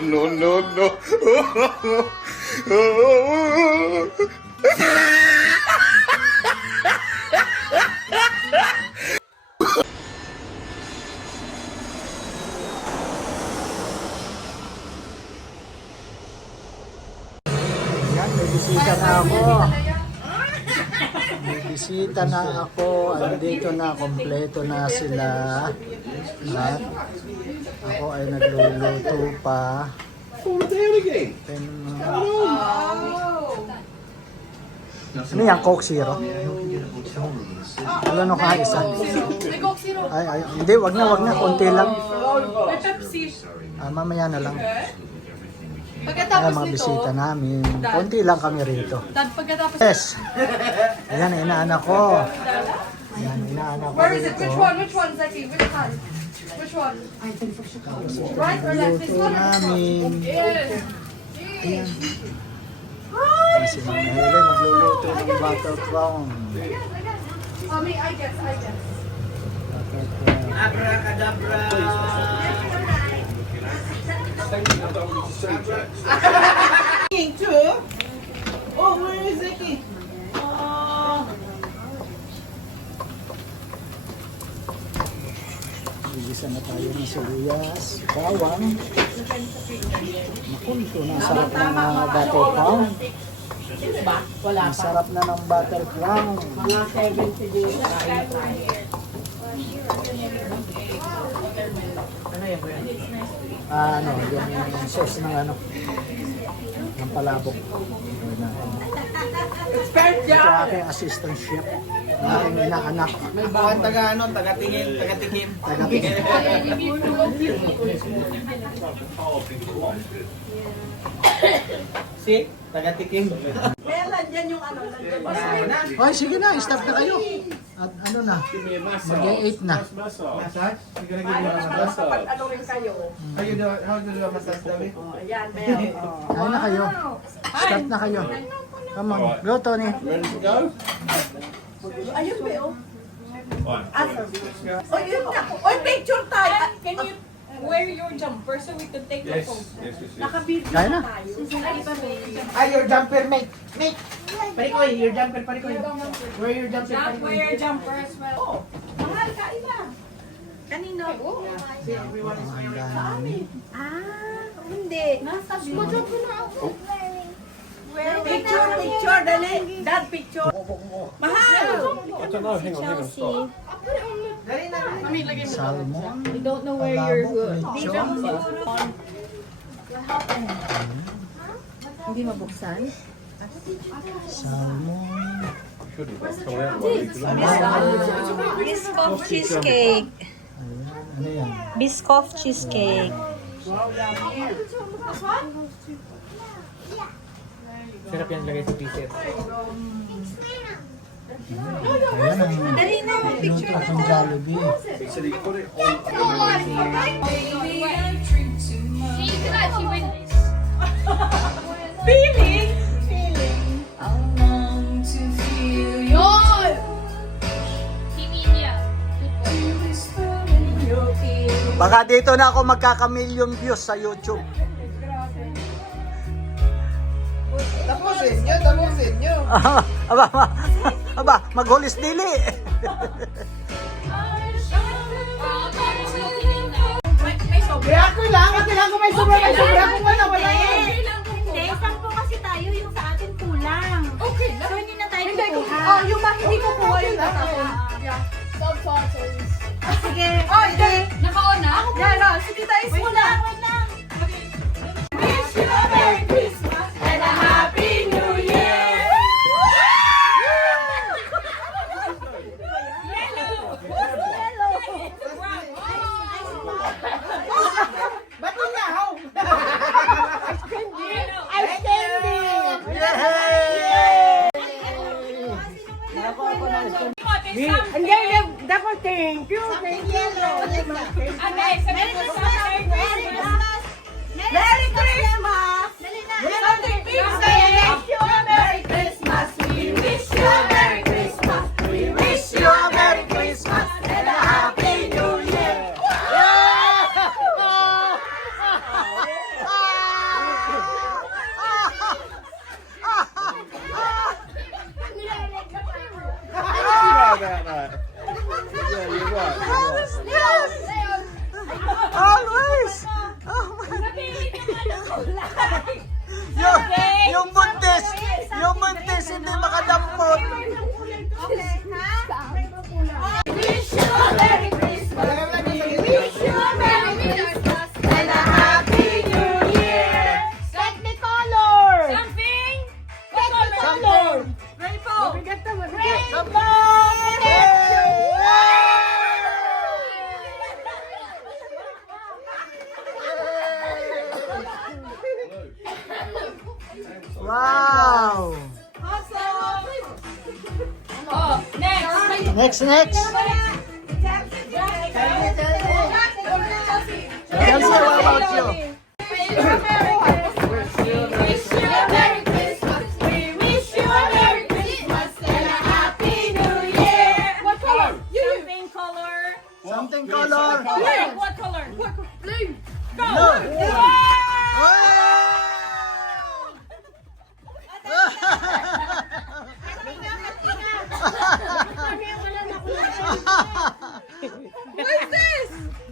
no, no, no. Yan, may bisita na ako. May bisita na ako. Andito na, kompleto na sila. At ako ay nagluluto pa. Ano yan? Coke Zero? Ano ka isa? Ay, hindi, wag na, konti lang. May Pepsi. Mamaya na lang. Pagkatapos Mga nito, bisita namin. Konti lang kami rito. Dad, pagkatapos Yes! Ayan, inaanak ko. Ayan, inaanak ko Where is it? dito. Which one? Which one, Zaki? Which one? Which one? Right or left? This Luto one? namin. Yes. Ayan. Ayan si Mama Helen, nagluluto ng butter crown. I guess. Butter crown. Abracadabra. King too. Oh, where is the king? Oh. Igisa na tayo ng sibuyas, bawang. Naku, ito na ang sarap ng butter crown. Ba? Wala Ang sarap na ng butter crown. Mga 70 days. Ano yan ba yan? Ano, yung sauce ng ano, ng palabok. Expert Ito aking assistant chef, ng aking inaanak. May bawang taga ano, taga-tingin, taga-tikim. Taga-tikim. Si, taga-tikim. Ay, sige na, start na kayo. At ano na, mag-8 na. Massage? You're gonna give me a massage? Ano rin kayo? How do you do a massage, David? Ayan, meron. Kain na kayo. Start na kayo. Come on, go Tony. Ready to go? Ayun ba yun? Fine. Oh, yun na. Oh, picture tayo. Can you wear your jumper so we can take the Yes, photo? yes, yes, yes. Nakabidyo Kain na. tayo. Ay, your jumper, mate. Mate. Parikoy, your jumper, parikoy. Where your jumper, Not parikoy? wear your jumper as well. Mahal ka, iba. Kanino? See, everyone is Ang wearing. dami. Hindi. Nasa video. Picture, dali. Dad, picture. Mahal. Dali na, dali. Salmon. We don't know where you're good. Lechon. Hindi mabuksan? Salmon. Biscoff cheesecake. Ayan, ano yan? Biscoff cheesecake. Sarap yan lagay sa pieces. Ayan ang luto akong Jollibee. Feeling! Baka dito na ako magkaka-million views sa YouTube. Tapusin nyo. aba, maghulis dili. Ako lang, kailangan ko may sobra. Ako wala eh. Hindi, sampo kasi tayo yung sa atin kulang. Okay So hindi na tayo Hindi ko, kukuha. yung hindi ko kuha yung tatapon. Sige. Oh, hindi. Naka-on na? Yan, no. Si Tita Is Wait muna. lang, wait lang. Wish you a Merry Christmas and a Happy New Year. Ba't yun nga, how? Ice candy. Hindi, dapat thank you. Thank you. Okay, sabi ko sa Merry Christmas! Merry Christmas. Dali na. We wish you a Merry Christmas. We wish you a Merry Christmas. We wish you a Merry Christmas and a Happy New Year. Next. Chelsea, what about you? Wish you a Merry Christmas. We wish you a Merry Christmas and a Happy New Year. What color? Something color. Something color. Blue. What color? Blue. Go. Blue.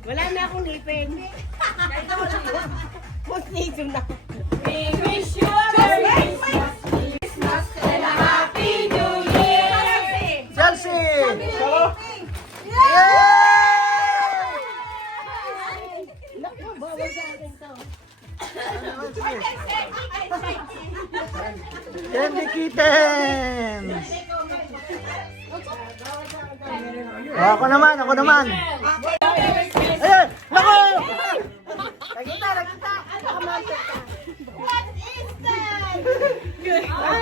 Wala na akong ngipin. We wish you a Merry Christmas and a Happy New Year. Chelsea! Candy Kitten! Oh, ako naman! Ayan! Naku! Nakita!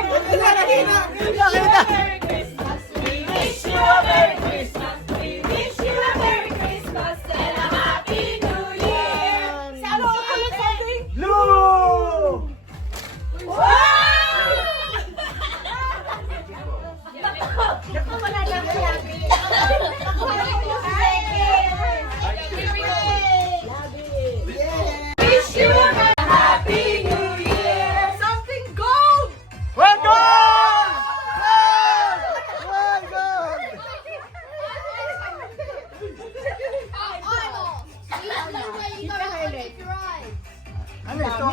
What is that? Nakita! Christmas. We wish you a Merry Christmas. We wish you a Merry Christmas and a Happy New Year. Ano kami something? Blue! Wish you a Happy New Year. Something gold. Well done! Well done! Ano ito?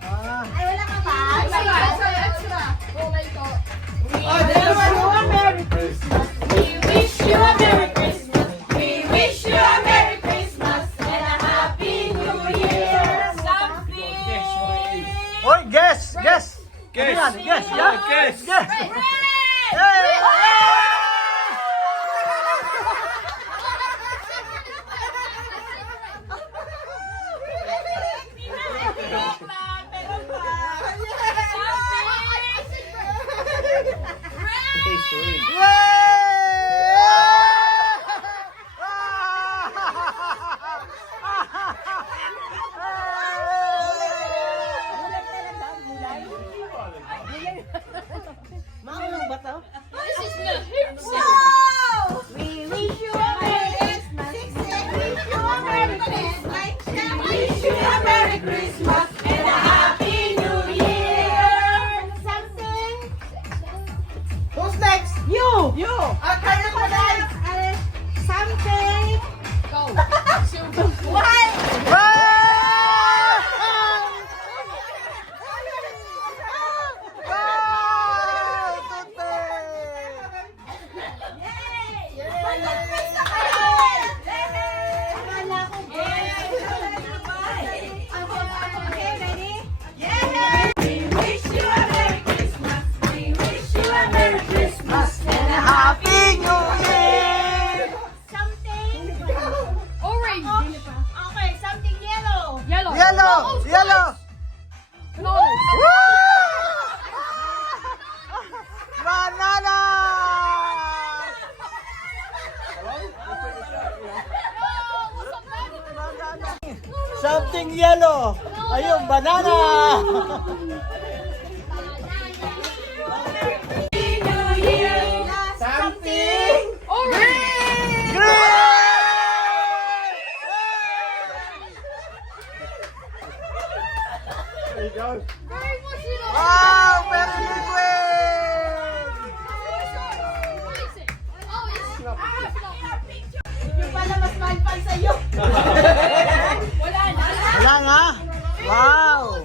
Ah, Ay, wala ka pa? Extra. Merry Christmas. We wish you a Merry Christmas. We wish you a Merry Christmas and a Happy New Year. Something. Oy, guess! Ano yan? Guess! Hey! Makulong ba to? Wow! We wish you a Merry Christmas. Wish you a Merry Christmas. Wish you a Merry Christmas and a Happy New Year. Something. Who's next? You! Kaya ko na. Something. Go. What? Happy New Year! Orange. Okay, something yellow. Yellow. Yellow! Flowers. Banana! Something yellow! Ayun, banana! New Year. Something. Orange. Green! Wow! Very liquid! Yung pala mas mahal pa sa'yo. Wala na. Wala nga? Wow!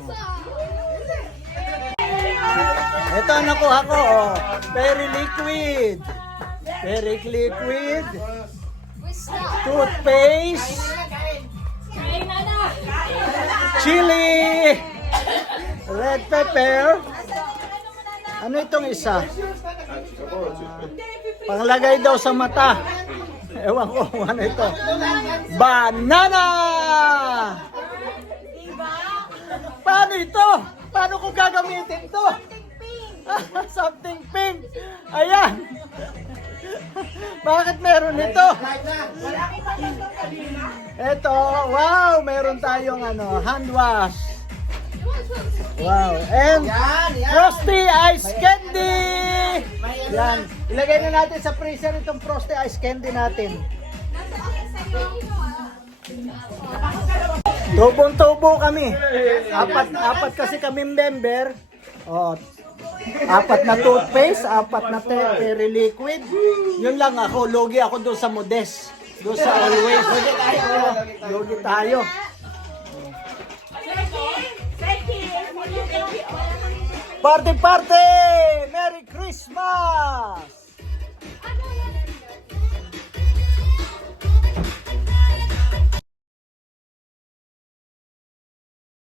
Ito ang nakuha ko, oh. Very liquid. Very liquid. Toothpaste. Kain na na. Chili. Red pepper. Ano itong isa? Panglagay daw sa mata. Ewan ko kung ano ito. Banana! Paano ito? Paano ko gagamitin ito? Something pink. Ayan. Bakit meron ito? Live na. Wala akong matandang kanina. Ito, wow, meron tayong hand wash. Wow, and Yan, yan. Frosty Ice Candy! Yan, ilagay na natin sa freezer itong Frosty Ice Candy natin. Tubong-tubo kami. Apat kasi kami member. Oh, 4 na toothpaste, 4 na Terry liquid. Yun lang ako, logi ako doon sa Modest. Doon sa Always. Logi tayo. Party! Merry Christmas!